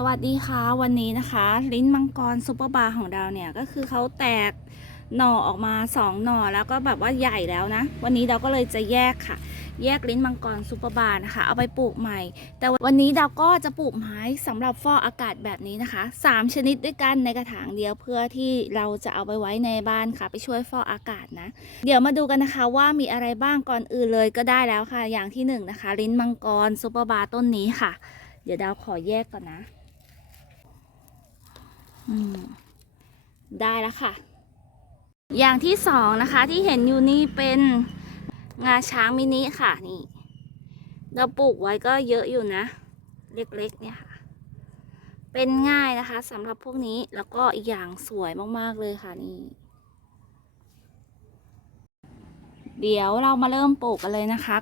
สวัสดีค่ะวันนี้นะคะ ลิ้นมังกรซุปเปอร์บาร์ของเราเนี่ยก็คือเขาแตกหน่อออกมาสองหน่อแล้วก็แบบว่าใหญ่แล้วนะ วันนี้เราก็เลยจะแยกค่ะ แยกลิ้นมังกรซุปเปอร์บาร์นะคะ เอาไปปลูกใหม่ แต่วันนี้เราก็จะปลูกไม้สำหรับฟอกอากาศแบบนี้นะคะสามชนิดด้วยกันในกระถางเดียวเพื่อที่เราจะเอาไปไว้ในบ้านค่ะ ไปช่วยฟอกอากาศนะ เดี๋ยวมาดูกันนะคะว่ามีอะไรบ้างก่อนอื่นเลยก็ได้แล้วค่ะ อย่างที่หนึ่งนะคะ ลิ้นมังกรซุปเปอร์บาร์ต้นนี้ค่ะ เดี๋ยวดาวขอแยกก่อนนะ ได้แล้วค่ะ อย่างที่สองนะคะที่เห็นอยู่นี่เป็นงาช้างมินิค่ะนี่เราปลูกไว้ก็เยอะอยู่นะ เล็กๆเนี่ยค่ะ เป็นง่ายนะคะสำหรับพวกนี้แล้วก็อีกอย่างสวยมากๆเลยค่ะนี่เดี๋ยวเรามาเริ่มปลูกกันเลยนะคะ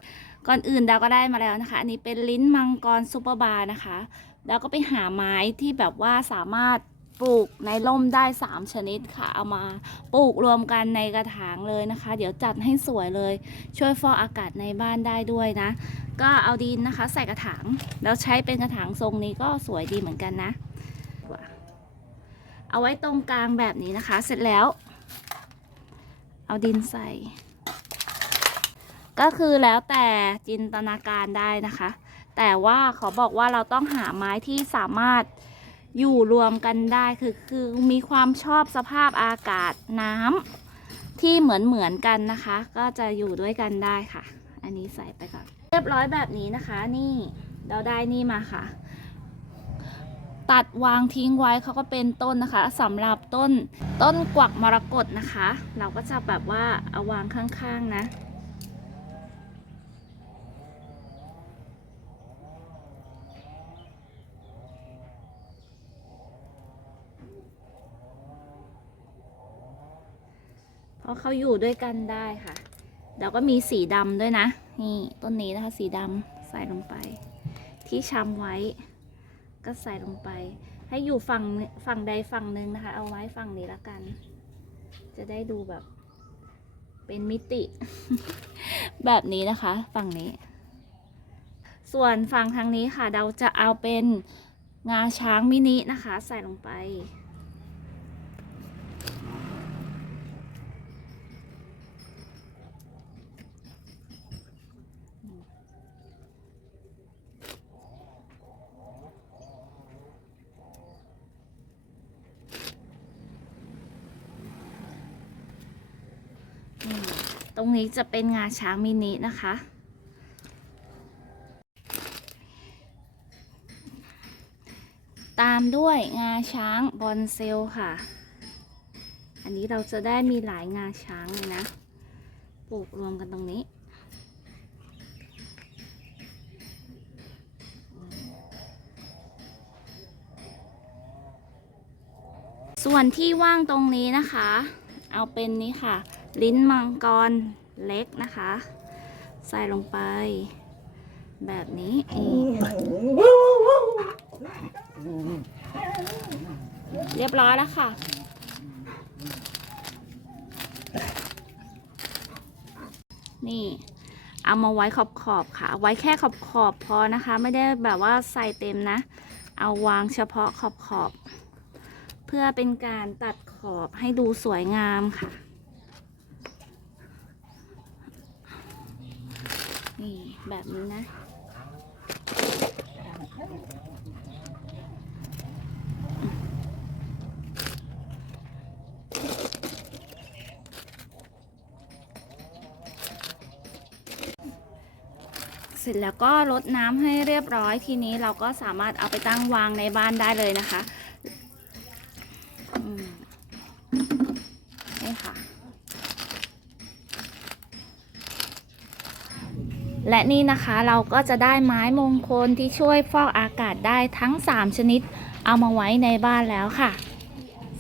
ก่อนอื่นดาวก็ได้มาแล้วนะคะ อันนี้เป็นลิ้นมังกรซูเปอร์บาร์นะคะดาวก็ไปหาไม้ที่แบบว่าสามารถ ปลูกในร่มได้ 3 ชนิดค่ะ เอามาปลูกรวมกันในกระถางเลยนะคะ เดี๋ยวจัดให้สวยเลย ช่วยฟอกอากาศในบ้านได้ด้วยนะ ก็เอาดินนะคะ ใส่กระถางแล้วใช้เป็นกระถางทรงนี้ก็สวยดีเหมือนกันนะ เอาไว้ตรงกลางแบบนี้นะคะ เสร็จแล้ว เอาดินใส่ ก็คือแล้วแต่จินตนาการได้นะคะ แต่ว่าขอบอกว่าเราต้องหาไม้ที่สามารถ อยู่รวมกันได้คือคือมีความชอบสภาพอากาศน้ำที่เหมือนเหมือนกันนะคะ ก็จะอยู่ด้วยกันได้ค่ะ อันนี้ใส่ไปก่อน เรียบร้อยแบบนี้นะคะ นี่เราได้นี่มาค่ะ ตัดวางทิ้งไว้เขาก็เป็นต้นนะคะสำหรับต้นต้นกวักมรกตนะคะ เราก็จะแบบว่าเอาวางข้างๆนะ ราะเขาอยู่ด้วยกันได้ค่ะแล้วก็มีสีดำด้วยนะ นี่ต้นนี้นะคะ สีดำใส่ลงไป ที่ช้ำไว้ ก็ใส่ลงไป ให้อยู่ฝั่งฝั่งใดฝั่งหนึ่งนะคะ เอาไว้ฝั่งนี้ละกัน จะได้ดูแบบ เป็นมิติ แบบนี้นะคะ ฝั่งนี้ ส่วนฝั่งทางนี้ค่ะ เราจะเอาเป็นงาช้างมินินะคะ ใส่ลงไป ตรงนี้จะเป็นงาช้างมินินะคะ ตามด้วยงาช้างบอนเซลค่ะ อันนี้เราจะได้มีหลายงาช้างเลยนะ ปลูกรวมกันตรงนี้ส่วนที่ว่างตรงนี้นะคะ เอาเป็นนี้ค่ะ ลิ้นมังกรเล็กนะคะ ใส่ลงไป แบบนี้เรียบร้อยแล้วค่ะนี่เอามาไว้ขอบขอบค่ะ ไว้แค่ขอบขอบพอนะคะ ไม่ได้แบบว่าใส่เต็มนะ เอาวางเฉพาะขอบขอบ เพื่อเป็นการตัดขอบให้ดูสวยงามค่ะ นี่ แบบนี้นะเสร็จแล้วก็รดน้ำให้เรียบร้อยทีนี้เราก็สามารถเอาไปตั้งวางในบ้านได้เลยนะคะอืมนี่ค่ะ และนี่นะคะเราก็จะได้ไม้มงคลที่ช่วยฟอกอากาศได้ทั้ง 3 ชนิด เอามาไว้ในบ้านแล้วค่ะ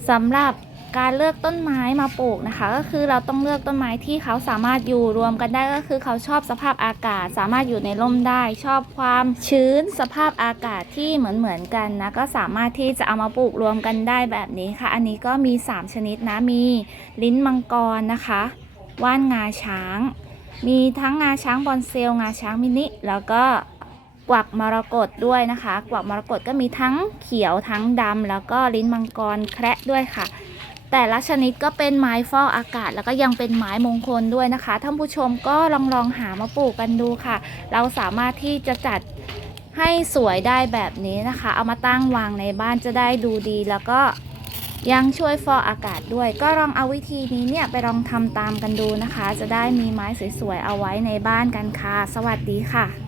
สำหรับการเลือกต้นไม้มาปลูกนะคะ ก็คือเราต้องเลือกต้นไม้ที่เขาสามารถอยู่รวมกันได้ก็คือเขาชอบสภาพอากาศ สามารถอยู่ในร่มได้ ชอบความชื้นสภาพอากาศที่เหมือนเหมือนๆกันนะก็สามารถที่จะเอามาปลูกรวมกันได้แบบนี้ค่ะ อันนี้ก็มี 3 ชนิดนะมีลิ้นมังกรนะคะ ว่านงาช้าง มีทั้งงาช้างบอนเซลงาช้างมินิ แล้วก็กวักมรกตด้วยนะคะ กวักมรกตก็มีทั้งเขียวทั้งดำแล้วก็ลิ้นมังกรแคระด้วยค่ะ แต่ละชนิดก็เป็นไม้ฟอกอากาศ แล้วก็ยังเป็นไม้มงคลด้วยนะคะท่านผู้ชมก็ลองลองหามาปลูกกันดูค่ะ เราสามารถที่จะจัดให้สวยได้แบบนี้นะคะ เอามาตั้งวางในบ้านจะได้ดูดีแล้วก็ ยังช่วยฟอกอากาศด้วย ก็ลองเอาวิธีนี้เนี่ย ไปลองทำตามกันดูนะคะ จะได้มีไม้สวยๆ เอาไว้ในบ้านกันค่ะ สวัสดีค่ะ